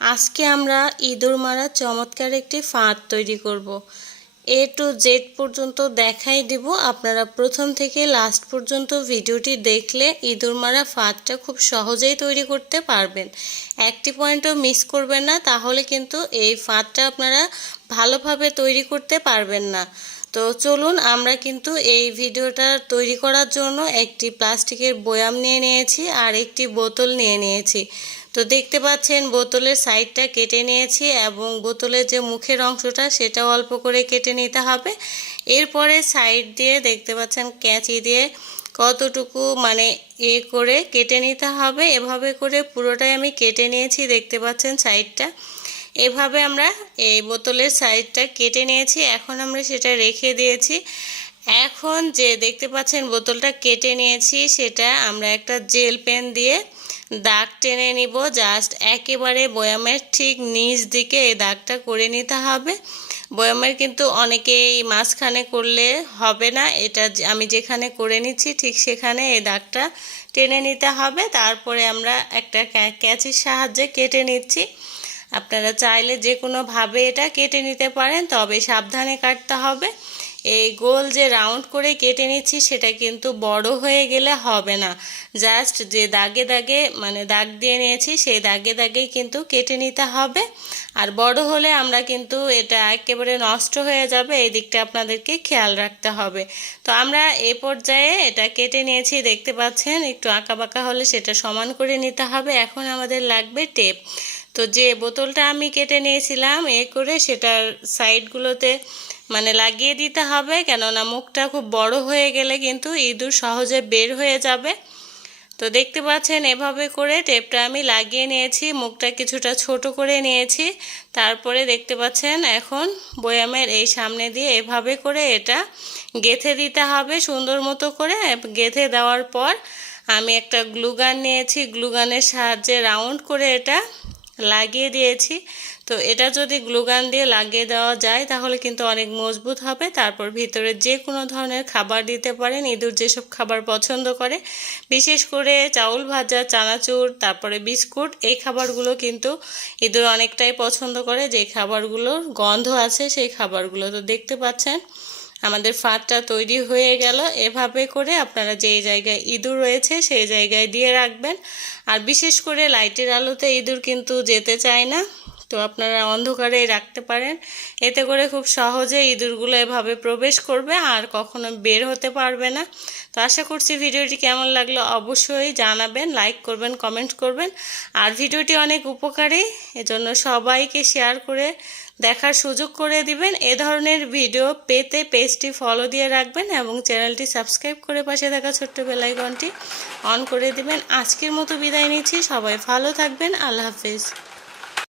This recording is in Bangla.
আজকে আমরা ইঁদুর মারা চমৎকার একটি ফাঁদ তৈরি করব। A to Z পর্যন্ত দেখাই দিব। আপনারা প্রথম থেকে লাস্ট পর্যন্ত ভিডিওটি দেখলে ইঁদুর মারা ফাঁদটা খুব সহজেই তৈরি করতে পারবেন। একটি পয়েন্টও মিস করবেন না, তাহলে কিন্তু এই ফাঁদটা আপনারা ভালোভাবে তৈরি করতে পারবেন না। তো চলুন, আমরা কিন্তু এই ভিডিওটা তৈরি করার জন্য একটি প্লাস্টিকের বয়াম নিয়ে নিয়েছি আর একটি বোতল নিয়ে নিয়েছি। তো দেখতে পাচ্ছেন বোতলের সাইডটা কেটে নিয়েছি এবং বোতলের যে মুখের অংশটা সেটাও অল্প করে কেটে নিতে হবে। এরপরে সাইড দিয়ে দেখতে পাচ্ছেন ক্যাঁচি দিয়ে কতটুকু করে কেটে নিতে হবে। এভাবে করে পুরোটাই আমি কেটে নিয়েছি, দেখতে পাচ্ছেন সাইডটা। এভাবে আমরা এই বোতলের সাইডটা কেটে নিয়েছি। এখন আমরা সেটা রেখে দিয়েছি। এখন যে দেখতে পাচ্ছেন বোতলটা কেটে নিয়েছি, সেটা আমরা একটা জেল পেন দিয়ে দাগ টেনে নিব। জাস্ট একেবারে বয়ামের ঠিক নিচ দিকে এই দাগটা করে নিতে হবে। বয়ামের কিন্তু অনেকেই মাঝখানে করলে হবে না, এটা আমি যেখানে করে নিচ্ছি ঠিক সেখানে এই দাগটা টেনে নিতে হবে। তারপরে আমরা একটা ক্যাঁচির সাহায্যে কেটে নিচ্ছি। আপনারা চাইলে যে কোনোভাবে এটা কেটে নিতে পারেন, তবে সাবধানে কাটতে হবে। এই গোল যে রাউন্ড করে কেটে নিচ্ছি সেটা কিন্তু বড় হয়ে গেলে হবে না। জাস্ট যে দাগে দাগে দাগ দিয়ে নিয়েছি সেই দাগে দাগেই কিন্তু কেটে নিতে হবে। আর বড় হলে আমরা কিন্তু এটা একেবারে নষ্ট হয়ে যাবে, এই দিকটা আপনাদেরকে খেয়াল রাখতে হবে। তো আমরা এই পর্যায়ে এটা কেটে নিয়েছি, দেখতে পাচ্ছেন একটু আঁকা বাঁকা হলে সেটা সমান করে নিতে হবে। এখন আমাদের লাগবে টেপ। তো যে বোতলটা আমি কেটে নিয়েছিলাম করে সেটার সাইডগুলোতে লাগিয়ে দিতে হবে, কেননা মুখটা খুব বড় হয়ে গেলে কিন্তু ইঁদুর সহজে বের হয়ে যাবে। তো দেখতে পাচ্ছেন এভাবে করে টেপটা আমি লাগিয়ে নিয়েছি, মুখটা কিছুটা ছোট করে নিয়েছি। তারপরে দেখতে পাচ্ছেন এখন বয়ামের এই সামনে দিয়ে এভাবে করে এটা গেঁথে দিতে হবে সুন্দর মতো করে। গেঁথে দেওয়ার পর আমি একটা গ্লুগান নিয়েছি, গ্লুগানের সাহায্যে রাউন্ড করে এটা লাগিয়ে দিয়েছি। তো এটা যদি গ্লুগান দিয়ে লাগিয়ে দেওয়া যায় তাহলে কিন্তু অনেক মজবুত হবে। তারপর ভিতরে যে কোনো ধরনের খাবার দিতে পারেন, ইঁদুর যেসব খাবার পছন্দ করে, বিশেষ করে চাউল ভাজা, চানাচুর, তারপরে বিস্কুট, এই খাবারগুলো কিন্তু ইঁদুর অনেকটাই পছন্দ করে, যে খাবারগুলোর গন্ধ আছে সেই খাবারগুলো। তো দেখতে পাচ্ছেন আমাদের ফাঁদটা তৈরি হয়ে গেল। এভাবে করে আপনারা যেই জায়গায় ইঁদুর রয়েছে সেই জায়গায় দিয়ে রাখবেন। আর বিশেষ করে লাইটের আলোতে ইঁদুর কিন্তু যেতে চায় না, তো আপনারা অন্ধকারেই রাখতে পারেন। এতে করে খুব সহজে ইঁদুরগুলো এভাবে প্রবেশ করবে আর কখনো বের হতে পারবে না। তো আশা করছি ভিডিওটি কেমন লাগলো অবশ্যই জানাবেন, লাইক করবেন, কমেন্ট করবেন। আর ভিডিওটি অনেক উপকারী, এজন্য সবাইকে শেয়ার করে দেখার সুযোগ করে দিবেন। এ ধরনের ভিডিও পেতে পেজটি ফলো দিয়ে রাখবেন এবং চ্যানেলটি সাবস্ক্রাইব করে পাশে থাকা ছোট্ট বেল আইকনটি অন করে দিবেন। আজকের মতো বিদায় নিচ্ছি, সবাই ভালো থাকবেন, আল্লাহ হাফেজ।